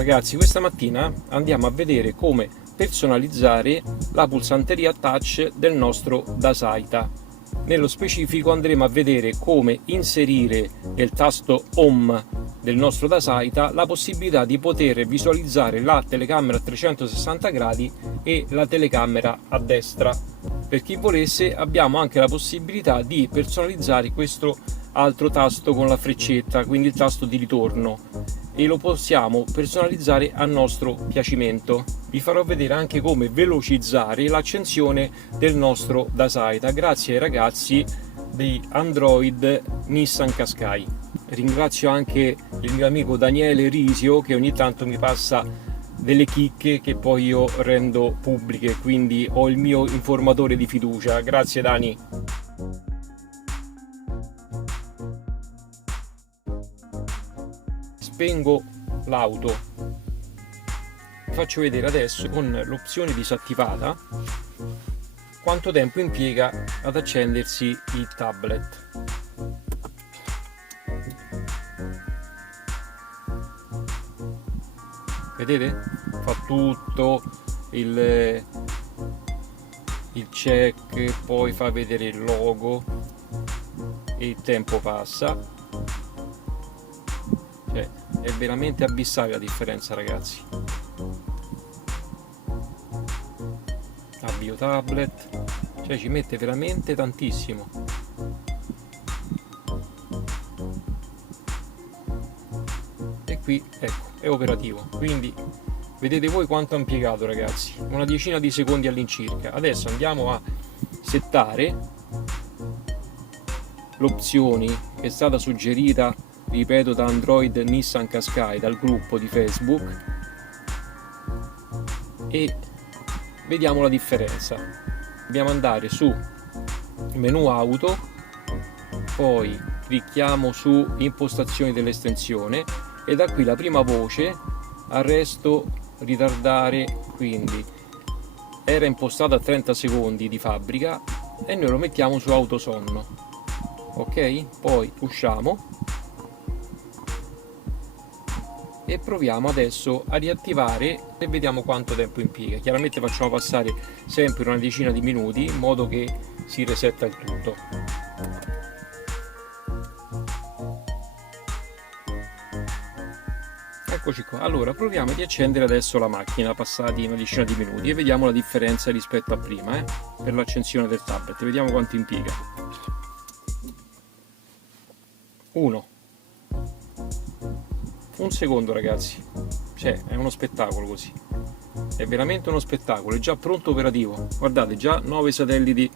ragazzi, questa mattina andiamo a vedere come personalizzare la pulsanteria touch del nostro Dasaita. Nello specifico andremo a vedere come inserire nel tasto Home del nostro Dasaita la possibilità di poter visualizzare la telecamera a 360 gradi e la telecamera a destra. Per chi volesse abbiamo anche la possibilità di personalizzare questo altro tasto con la freccetta, quindi il tasto di ritorno, e lo possiamo personalizzare a nostro piacimento. Vi farò vedere anche come velocizzare l'accensione del nostro Dasaita grazie ai ragazzi di Android Nissan Qashqai. Ringrazio anche il mio amico Daniele Risio che ogni tanto mi passa delle chicche che poi io rendo pubbliche, quindi ho il mio informatore di fiducia. Grazie Dani. Spengo l'auto, vi faccio vedere adesso con l'opzione disattivata quanto tempo impiega ad accendersi il tablet. Vedete? Fa tutto il check, poi fa vedere il logo e il tempo passa. Cioè, è veramente abissale la differenza, ragazzi. Avvio tablet, cioè ci mette veramente tantissimo. E qui ecco, è operativo, quindi vedete voi quanto ha impiegato, ragazzi, una decina di secondi all'incirca. Adesso andiamo a settare l'opzione che è stata suggerita, ripeto, da Android Nissan Qashqai, dal gruppo di Facebook, e vediamo la differenza. Dobbiamo andare su menu auto, poi clicchiamo su impostazioni dell'estensione e da qui la prima voce, arresto ritardare, quindi era impostata a 30 secondi di fabbrica e noi lo mettiamo su autosonno. Ok, poi usciamo e proviamo adesso a riattivare e vediamo quanto tempo impiega. Chiaramente facciamo passare sempre una decina di minuti in modo che si resetta il tutto. Eccoci qua. Allora proviamo di accendere adesso la macchina passati una decina di minuti e vediamo la differenza rispetto a prima, per l'accensione del tablet. Vediamo quanto impiega. 1 secondo, ragazzi, cioè è uno spettacolo così, è veramente uno spettacolo. È già pronto operativo, guardate, già 9 satelliti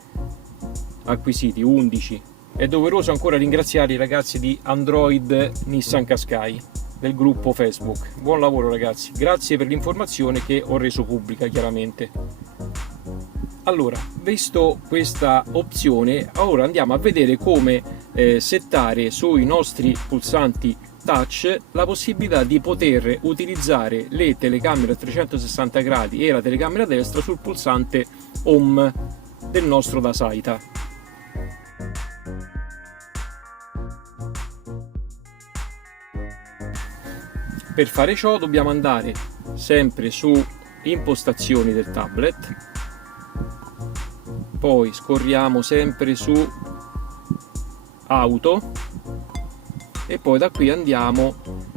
acquisiti, 11. È doveroso ancora ringraziare i ragazzi di Android Nissan Qashqai del gruppo Facebook. Buon lavoro, ragazzi, grazie per l'informazione che ho reso pubblica, chiaramente. Allora, visto questa opzione, ora andiamo a vedere come settare sui nostri pulsanti touch la possibilità di poter utilizzare le telecamere a 360 gradi e la telecamera a destra sul pulsante Home del nostro Dasaita. Per fare ciò dobbiamo andare sempre su impostazioni del tablet, poi scorriamo sempre su auto e poi da qui andiamo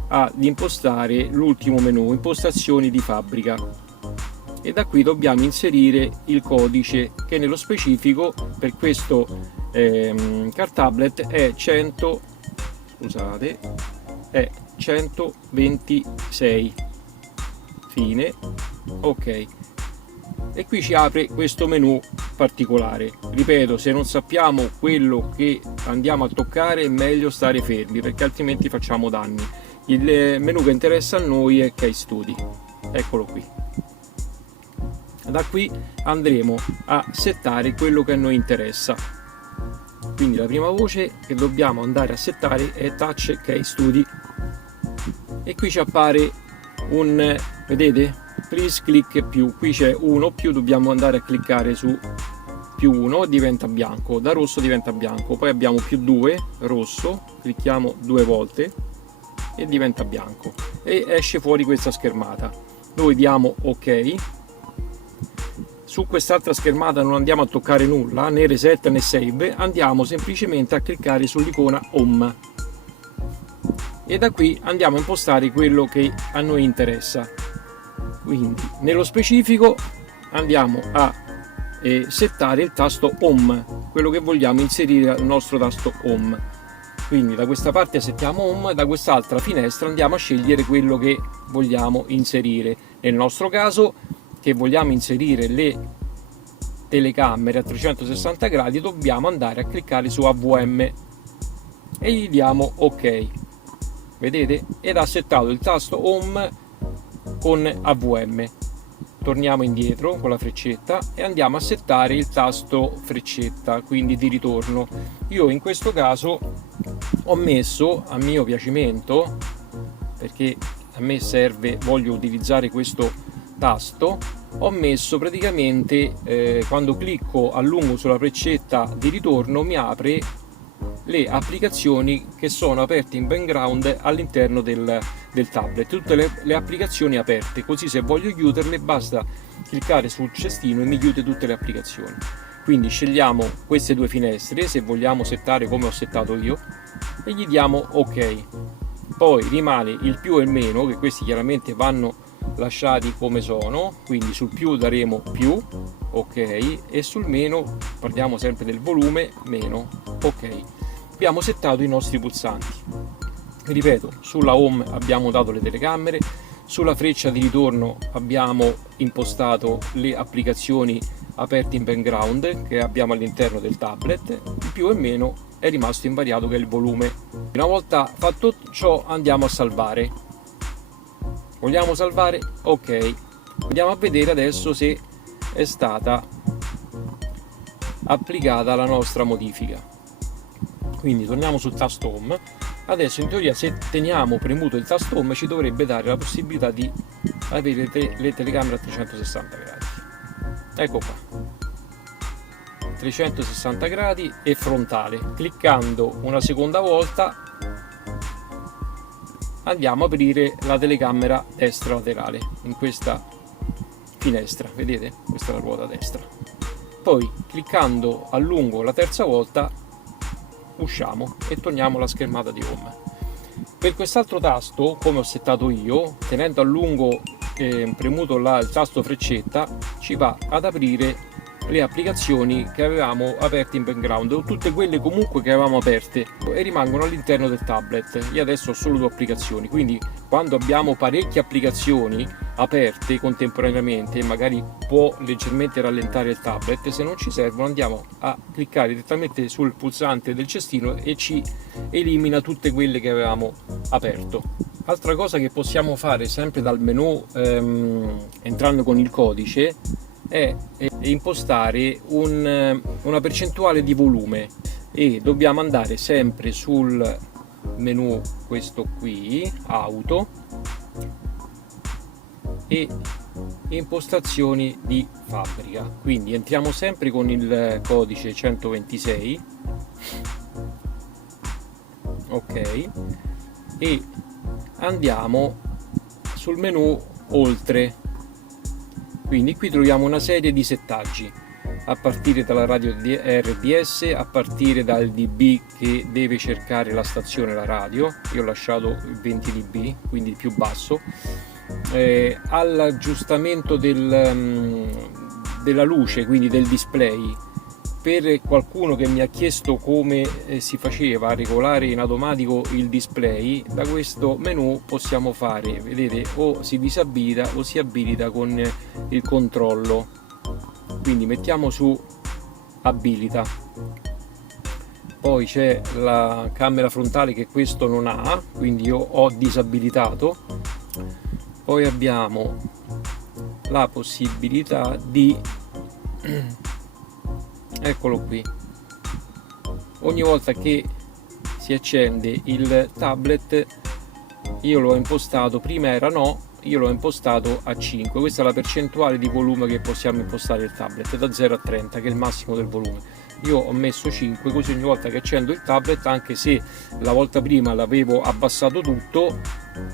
ad impostare l'ultimo menu, impostazioni di fabbrica, e da qui dobbiamo inserire il codice che nello specifico per questo car tablet è 126 fine. Ok, e qui ci apre questo menu particolare. Ripeto, se non sappiamo quello che andiamo a toccare è meglio stare fermi perché altrimenti facciamo danni. Il menu che interessa a noi è Case Study, eccolo qui. Da qui andremo a settare quello che a noi interessa, quindi la prima voce che dobbiamo andare a settare è Touch Case Study e qui ci appare un, vedete, please click più, qui c'è 1 più, dobbiamo andare a cliccare su più 1 e diventa bianco, da rosso diventa bianco, poi abbiamo più 2 rosso, clicchiamo 2 volte e diventa bianco, e esce fuori questa schermata. Noi diamo ok. Su quest'altra schermata non andiamo a toccare nulla, né reset né save, andiamo semplicemente a cliccare sull'icona home e da qui andiamo a impostare quello che a noi interessa. Quindi nello specifico andiamo a settare il tasto home, quello che vogliamo inserire al nostro tasto home. Quindi da questa parte settiamo home, da quest'altra finestra andiamo a scegliere quello che vogliamo inserire. Nel nostro caso, che vogliamo inserire le telecamere a 360 gradi, dobbiamo andare a cliccare su AVM e gli diamo ok. Vedete? Ed ha settato il tasto home con AVM. Torniamo indietro con la freccetta e andiamo a settare il tasto freccetta, quindi di ritorno. Io in questo caso ho messo, a mio piacimento, perché a me serve, voglio utilizzare questo tasto, ho messo praticamente quando clicco a lungo sulla freccetta di ritorno mi apre le applicazioni che sono aperte in background all'interno del tablet, tutte le applicazioni aperte, così se voglio chiuderle basta cliccare sul cestino e mi chiude tutte le applicazioni. Quindi scegliamo queste due finestre se vogliamo settare come ho settato io e gli diamo ok. Poi rimane il più e il meno, che questi chiaramente vanno lasciati come sono, quindi sul più daremo più, ok, e sul meno, parliamo sempre del volume, meno, ok. Abbiamo settato i nostri pulsanti. Ripeto, sulla home abbiamo dato le telecamere, sulla freccia di ritorno abbiamo impostato le applicazioni aperte in background che abbiamo all'interno del tablet, il più e il meno è rimasto invariato che è il volume. Una volta fatto ciò andiamo a salvare. Vogliamo salvare? Ok. Andiamo a vedere adesso se è stata applicata la nostra modifica. Quindi torniamo sul tasto home. Adesso in teoria se teniamo premuto il tasto home ci dovrebbe dare la possibilità di avere le telecamere a 360 gradi. Ecco qua, 360 gradi e frontale. Cliccando una seconda volta andiamo a aprire la telecamera destra laterale in questa finestra, vedete? Questa è la ruota destra. Poi cliccando a lungo la terza volta usciamo e torniamo alla schermata di home. Per quest'altro tasto, come ho settato io, tenendo a lungo premuto il tasto freccetta, ci va ad aprire le applicazioni che avevamo aperte in background o tutte quelle comunque che avevamo aperte e rimangono all'interno del tablet. Io adesso ho solo due applicazioni, quindi quando abbiamo parecchie applicazioni aperte contemporaneamente magari può leggermente rallentare il tablet, se non ci servono andiamo a cliccare direttamente sul pulsante del cestino e ci elimina tutte quelle che avevamo aperto. Altra cosa che possiamo fare sempre dal menu entrando con il codice è impostare una percentuale di volume e dobbiamo andare sempre sul menu, questo qui, auto, e impostazioni di fabbrica. Quindi entriamo sempre con il codice 126, ok, e andiamo sul menu oltre. Quindi qui troviamo una serie di settaggi a partire dalla radio RDS, a partire dal dB che deve cercare la stazione, la radio. Io ho lasciato il 20 dB, quindi il più basso, all'aggiustamento della luce, quindi del display. Per qualcuno che mi ha chiesto come si faceva a regolare in automatico il display, da questo menu possiamo fare, vedete, o si disabilita o si abilita con il controllo. Quindi mettiamo su abilita. Poi c'è la camera frontale che questo non ha, quindi io ho disabilitato. Poi abbiamo la possibilità di eccolo qui, ogni volta che si accende il tablet io l'ho impostato, prima era no, io l'ho impostato a 5. Questa è la percentuale di volume che possiamo impostare il tablet, da 0 a 30 che è il massimo del volume. Io ho messo 5, così ogni volta che accendo il tablet, anche se la volta prima l'avevo abbassato tutto,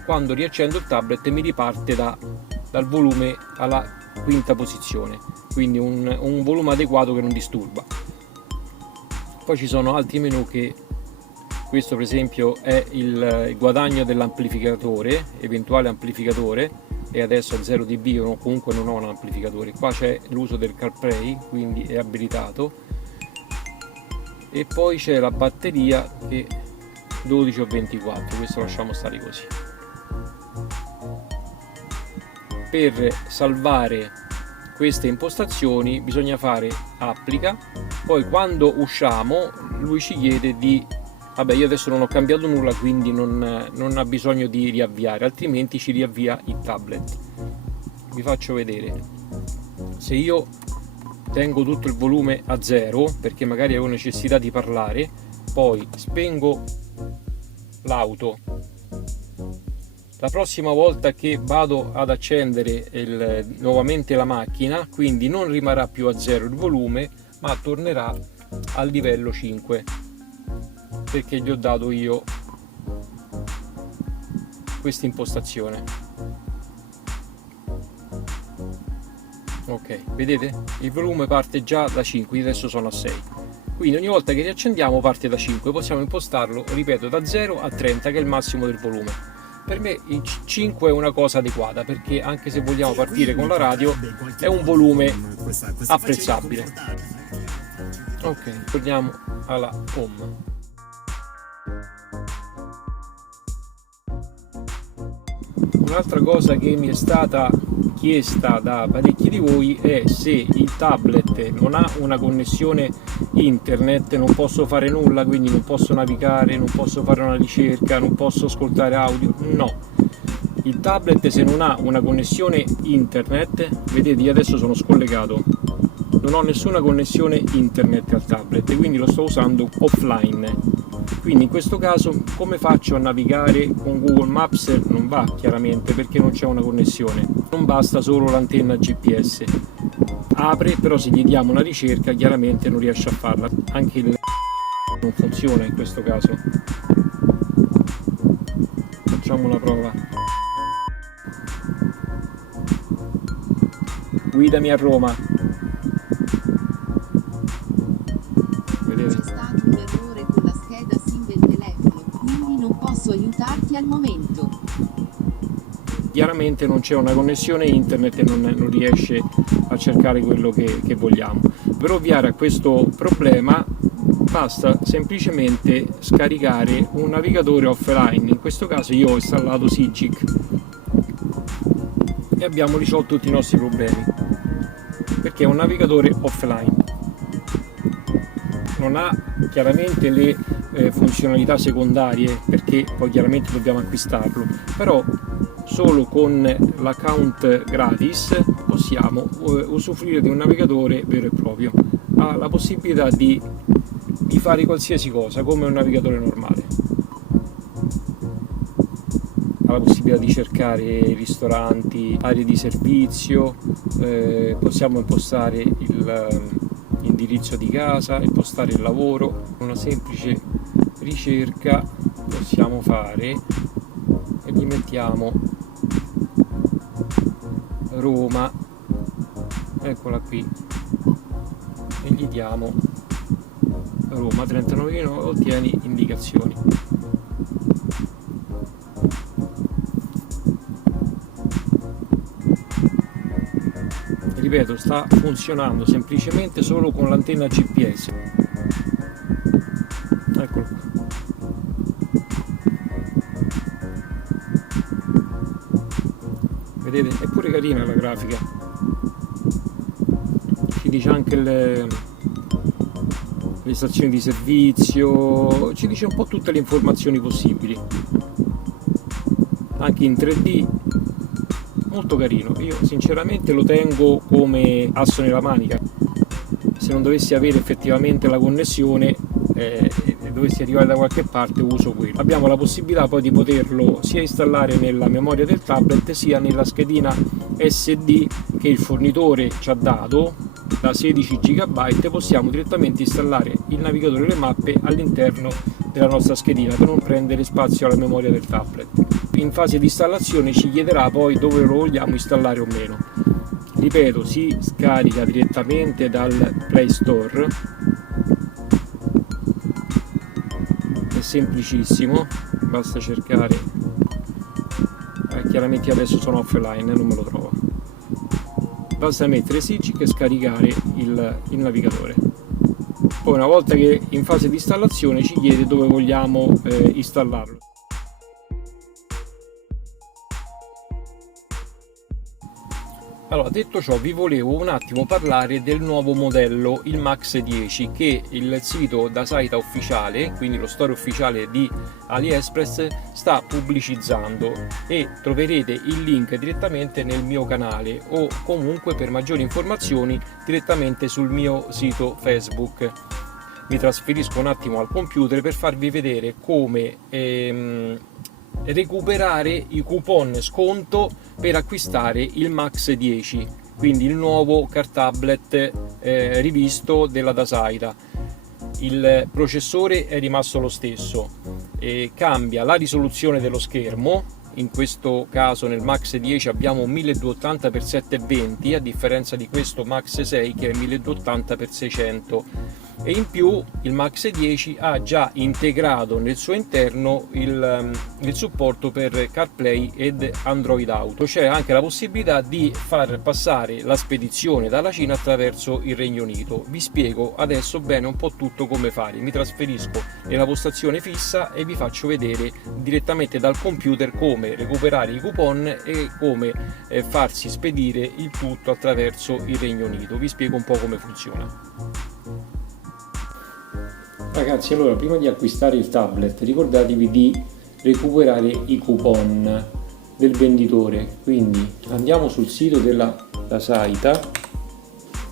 quando riaccendo il tablet mi riparte dal volume alla quinta posizione, quindi un volume adeguato che non disturba. Poi ci sono altri menu, che questo per esempio è il guadagno dell'amplificatore, eventuale amplificatore, e adesso a 0 dB io comunque non ho un amplificatore. Qua c'è l'uso del CarPlay, quindi è abilitato, e poi c'è la batteria che 12 o 24, questo lasciamo stare così. Per salvare queste impostazioni bisogna fare applica, poi quando usciamo lui ci chiede di, vabbè, io adesso non ho cambiato nulla, quindi non ha bisogno di riavviare, altrimenti ci riavvia il tablet. Vi faccio vedere. Se io tengo tutto il volume a 0 perché magari avevo necessità di parlare, poi spengo l'auto, la prossima volta che vado ad accendere nuovamente la macchina, quindi non rimarrà più a 0 il volume, ma tornerà al livello 5, perché gli ho dato io questa impostazione. Ok, vedete? Il volume parte già da 5, io adesso sono a 6. Quindi ogni volta che riaccendiamo parte da 5, possiamo impostarlo, ripeto, da 0 a 30, che è il massimo del volume. Per me il 5 è una cosa adeguata, perché anche se vogliamo partire con la radio è un volume apprezzabile. Ok, torniamo alla home. Un'altra cosa che mi è stata chiesta da parecchi di voi è se il tablet non ha una connessione internet, non posso fare nulla, quindi non posso navigare, non posso fare una ricerca, non posso ascoltare audio. No, il tablet, se non ha una connessione internet, vedete, io adesso sono scollegato, non ho nessuna connessione internet al tablet, quindi lo sto usando offline. Quindi in questo caso come faccio a navigare con Google Maps? Non va, chiaramente, perché non c'è una connessione, non basta solo l'antenna GPS. Apre, però se gli diamo una ricerca chiaramente non riesce a farla, anche il non funziona in questo caso. Facciamo una prova. Guidami a Roma. Vedete? C'è stato un errore con la scheda SIM del telefono, quindi non posso aiutarti al momento. Chiaramente non c'è una connessione internet e non riesce a cercare quello che vogliamo. Per ovviare a questo problema basta semplicemente scaricare un navigatore offline. In questo caso io ho installato Sigic e abbiamo risolto tutti i nostri problemi, perché è un navigatore offline, non ha chiaramente le funzionalità secondarie, perché poi chiaramente dobbiamo acquistarlo, però solo con l'account gratis possiamo usufruire di un navigatore vero e proprio. Ha la possibilità di fare qualsiasi cosa come un navigatore normale, ha la possibilità di cercare ristoranti, aree di servizio, possiamo impostare l'indirizzo di casa, impostare il lavoro. Una semplice ricerca possiamo fare e gli mettiamo Roma, eccola qui, e gli diamo Roma 39, ottieni indicazioni. Ripeto, sta funzionando semplicemente solo con l'antenna GPS. Eccolo qua. Vedete? È pure carina la grafica. Ci dice anche le stazioni di servizio, ci dice un po' tutte le informazioni possibili. Anche in 3D. Molto carino, io sinceramente lo tengo come asso nella manica. Se non dovessi avere effettivamente la connessione e dovessi arrivare da qualche parte, uso quello. Abbiamo la possibilità poi di poterlo sia installare nella memoria del tablet sia nella schedina SD che il fornitore ci ha dato, da 16 GB. Possiamo direttamente installare il navigatore e le mappe all'interno della nostra schedina per non prendere spazio alla memoria del tablet. In fase di installazione ci chiederà poi dove lo vogliamo installare o meno. Ripeto, si scarica direttamente dal Play Store, è semplicissimo, basta cercare, chiaramente adesso sono offline, non me lo trovo, basta mettere SIGIC e scaricare il navigatore. Poi una volta che è in fase di installazione ci chiede dove vogliamo installarlo. Allora, detto ciò, vi volevo un attimo parlare del nuovo modello, il Max 10, che il sito Dasaita ufficiale, quindi lo store ufficiale di AliExpress, sta pubblicizzando, e troverete il link direttamente nel mio canale o comunque per maggiori informazioni direttamente sul mio sito Facebook. Mi trasferisco un attimo al computer per farvi vedere come recuperare i coupon sconto per acquistare il Max 10, quindi il nuovo car tablet rivisto della Dasaita. Il processore è rimasto lo stesso, cambia la risoluzione dello schermo. In questo caso nel Max 10 abbiamo 1280x720 a differenza di questo Max 6 che è 1280x600, e in più il Max 10 ha già integrato nel suo interno il supporto per CarPlay ed Android Auto. C'è anche la possibilità di far passare la spedizione dalla Cina attraverso il Regno Unito. Vi spiego adesso bene un po' tutto come fare. Mi trasferisco nella postazione fissa e vi faccio vedere direttamente dal computer come recuperare i coupon e come farsi spedire il tutto attraverso il Regno Unito. Vi spiego un po' come funziona. Ragazzi, allora prima di acquistare il tablet ricordatevi di recuperare i coupon del venditore, quindi andiamo sul sito della Dasaita,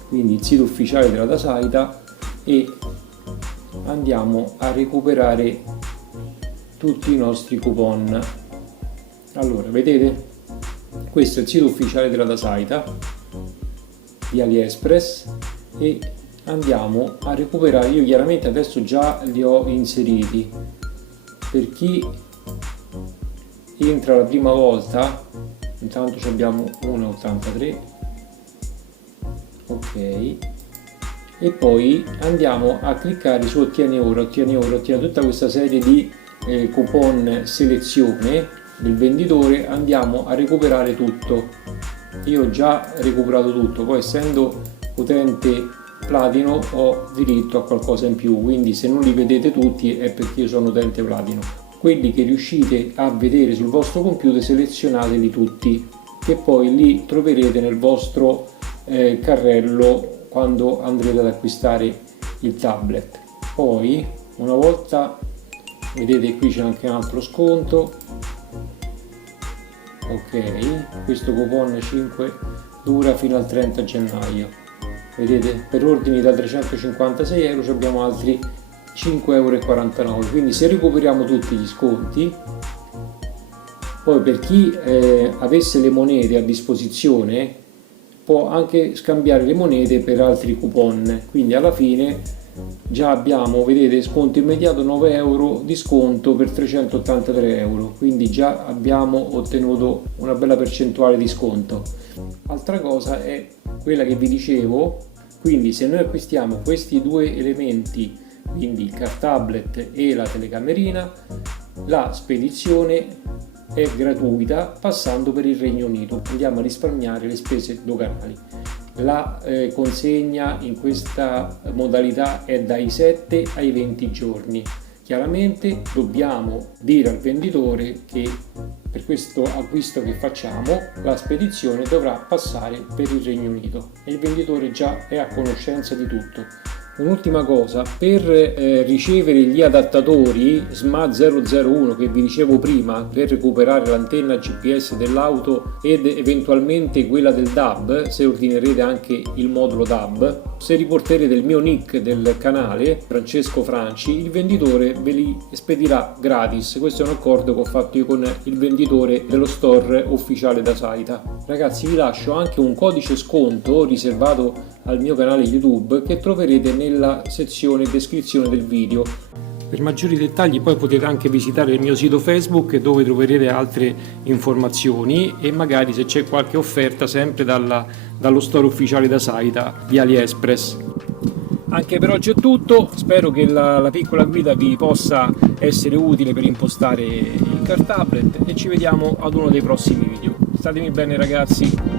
quindi il sito ufficiale della Dasaita, e andiamo a recuperare tutti i nostri coupon. Allora, vedete? Questo è il sito ufficiale della Dasaita di AliExpress e andiamo a recuperare. Io chiaramente adesso già li ho inseriti. Per chi entra la prima volta, intanto abbiamo 1,83, ok, e poi andiamo a cliccare su ottieni ora, ottieni tutta questa serie di coupon selezione del venditore. Andiamo a recuperare tutto. Io ho già recuperato tutto, poi essendo utente Platino ho diritto a qualcosa in più, quindi se non li vedete tutti è perché io sono utente Platino. Quelli che riuscite a vedere sul vostro computer selezionateli tutti, che poi li troverete nel vostro carrello quando andrete ad acquistare il tablet. Poi una volta, vedete qui c'è anche un altro sconto, ok, questo coupon 5 dura fino al 30 gennaio. Vedete, per ordini da 356 euro abbiamo altri 5,49 euro, quindi se recuperiamo tutti gli sconti, poi per chi avesse le monete a disposizione può anche scambiare le monete per altri coupon, quindi alla fine già abbiamo, vedete, sconto immediato 9 euro di sconto per 383 euro, quindi già abbiamo ottenuto una bella percentuale di sconto. Altra cosa è quella che vi dicevo, quindi se noi acquistiamo questi due elementi, quindi il car tablet e la telecamerina, la spedizione è gratuita passando per il Regno Unito, andiamo a risparmiare le spese doganali. La consegna in questa modalità è dai 7 ai 20 giorni. Chiaramente dobbiamo dire al venditore che per questo acquisto che facciamo la spedizione dovrà passare per il Regno Unito e il venditore già è a conoscenza di tutto. Un'ultima cosa, per ricevere gli adattatori SMA001 che vi dicevo prima per recuperare l'antenna GPS dell'auto ed eventualmente quella del DAB, se ordinerete anche il modulo DAB, se riporterete il mio nick del canale Francesco Franci, il venditore ve li spedirà gratis. Questo è un accordo che ho fatto io con il venditore dello store ufficiale Dasaita. Ragazzi, vi lascio anche un codice sconto riservato al mio canale YouTube che troverete nella sezione descrizione del video. Per maggiori dettagli poi potete anche visitare il mio sito Facebook dove troverete altre informazioni e magari se c'è qualche offerta sempre dallo store ufficiale da Saita di AliExpress. Anche per oggi è tutto, spero che la piccola guida vi possa essere utile per impostare il car tablet e ci vediamo ad uno dei prossimi video. Statemi bene ragazzi!